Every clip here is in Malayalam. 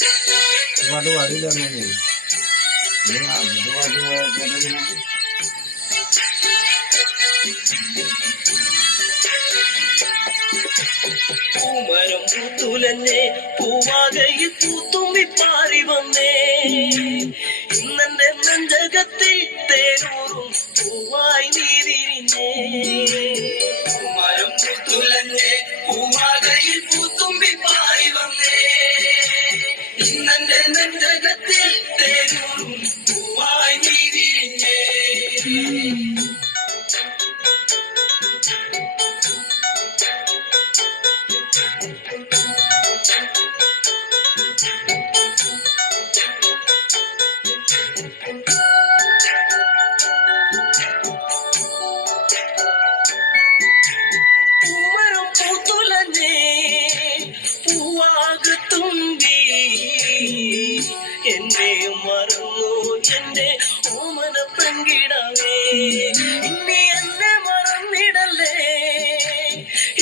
പാട്ട് പാടില്ല പൂമരം പൂത്തുലഞ്ഞേ പൂവാകയിൽ പൂത്തുമ്പി പാറി വന്നേ ഇന്നെന്റെ നെഞ്ചകത്തിൽ തേനൂറും പൂവായി നീ വിരിഞ്ഞേ. പൂമരം പൂത്തുലഞ്ഞേ പൂവാകയിൽ പൂത്തുമ്പി പാറി വന്നേ ഇന്നെന്റെ നെഞ്ചകത്തിൽ തേനൂറും പൂവായി നീ വിരിഞ്ഞേ. പൂമരം പൂത്തുലഞ്ഞേ പൂവാകത്തുമ്പി എന്നെ മറന്നു എന്റെ ഓമന പെങ്കിടവേ. ഇനി എന്നെ മറന്നിടല്ലേ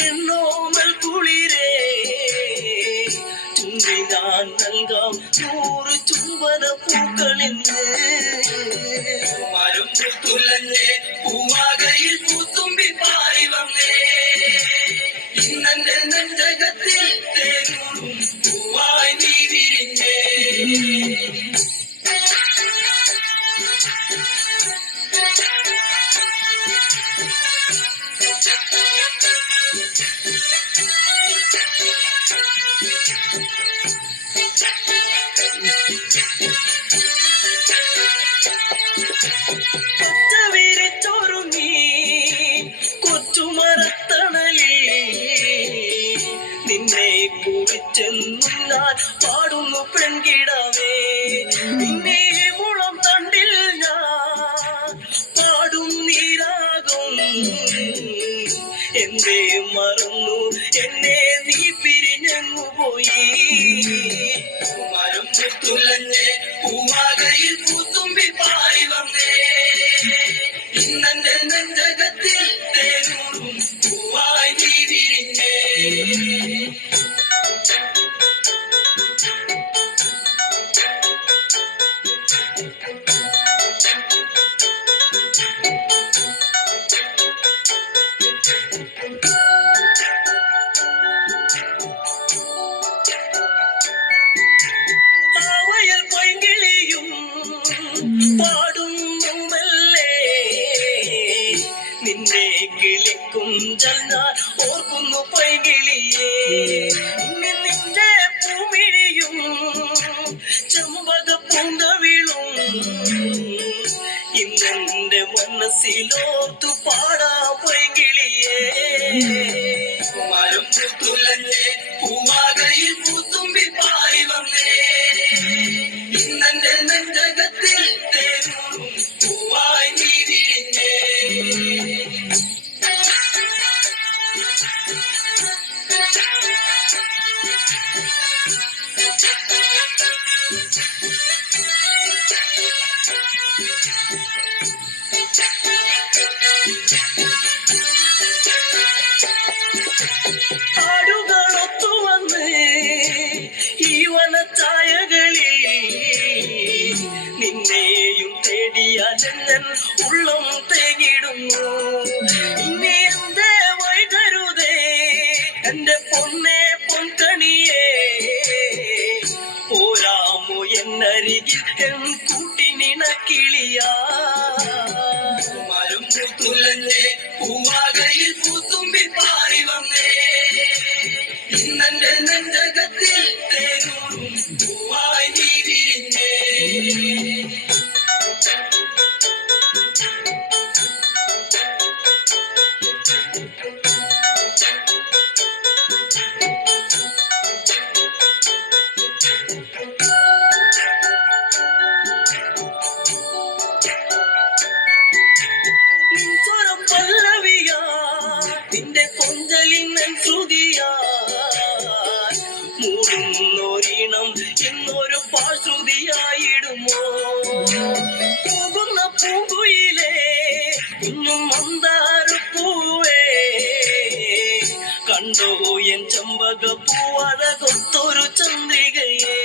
എന്നോമൽ കുളിരേ. ചുണ്ടി ഞാൻ നൽകാം 100 ചുംബന പൂക്കളിന്ന്. മരം പൂത്തുലഞ്ഞേ പൂവാകയിൽ പൂത്തുമ്പി പാറി വന്നേ ഇന്നെന്റെ നെഞ്ചകത്തിൽ തേനൂറും പൂവായി നീ വിരിഞ്ഞേ. പച്ച വിരിച്ചൊരുങ്ങി കൊച്ചുമരത്തണലിൽ നിന്നെ കുറിച്ചെന്നും ഞാൻ പാടുന്നു പെൺകിടവേ. നിന്നെ മുളം തണ്ടിൽ ഞാൻ പാടും നീരാകും. എന്തേ മറന്നു എന്നെ നീ പിരിഞ്ഞു പോയി. മരം പൂത്തുലഞ്ഞേ പൂവാകയിൽ പൂത്തുമ്പി പാറി വന്നേ ഇന്നെന്റെ നെഞ്ചകത്തിൽ തേനൂറും പൂവായി നീ വിരിഞ്ഞേ. ആവയൽ പൈങ്കിളിയും പാടുന്നുമല്ലേ നിന്റെ കിളിക്കുഞ്ചൽ ഞാൻ ഓർക്കുന്നു പൈകിളിയേ. ഇനി നിന്റെ പൂമിഴിയും ചമ്പക പൂങ്കവിളും ഇന്നെന്റെ മനസ്സിലോർത്തു പാടാ പൈകിളിയേ. മരം പൂത്തുലഞ്ഞേ പൂവാകയിൽ പൂത്തുമ്പി പാറി വന്നേ ഇന്നെന്റെ നെഞ്ചകത്തിൽ തേനൂറും പൂവായി നീ വിരിഞ്ഞേ. ആടുകളൊത്തു വന്ന് ഈ വനച്ചായകളിൽ നിന്നെയും തേടിയാലെന്നൻ ഉള്ളം തേങ്ങിടുന്നു. ഇനി എന്തേ വൈകരുതേ എന്റെ പൊന്നേ പൊൻകണിയേ. പോരാമോ എന്നരികിൽ എൻ കൂട്ടിനിണക്കിളിയാ. മരം പൂത്തുലഞ്ഞേ പൂവാകയിൽ പൂത്തുമ്പി പാറി വന്നേ ഇന്നെന്റെ നെഞ്ചകത്തിൽ തേനൂറും പൂവായി നീ വിരിഞ്ഞേ. നിൻസ്വരം പല്ലവിയാ നിന്റെ കൊഞ്ചലിൻ ശ്രുതിയാ മൂടുന്നൊരീണം എന്നൊരു പാശ്രുതിയായിടുമോ. പോകുന്ന പൂങ്കുയിലേ കുഞ്ഞും മന്ദാരപ്പൂവേ കണ്ടോ എൻ ചമ്പക പൂവഴകൊത്തൊരു ചന്ദ്രികയേ.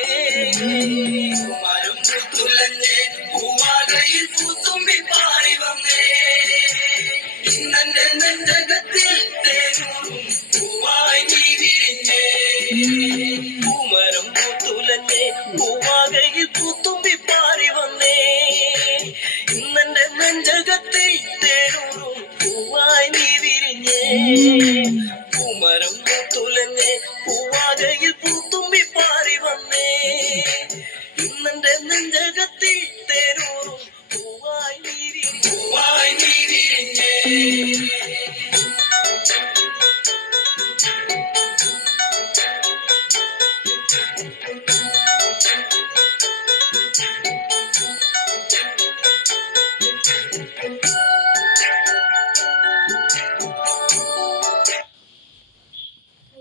പൂമരം പൂത്തുലഞ്ഞേ പൂവാകയിൽ പൂത്തുമ്പി പാറി വന്നേ ഇന്നെന്റെ നെഞ്ചകത്തിൽ തേനൂറും പൂവായി നീ വിരിഞ്ഞേ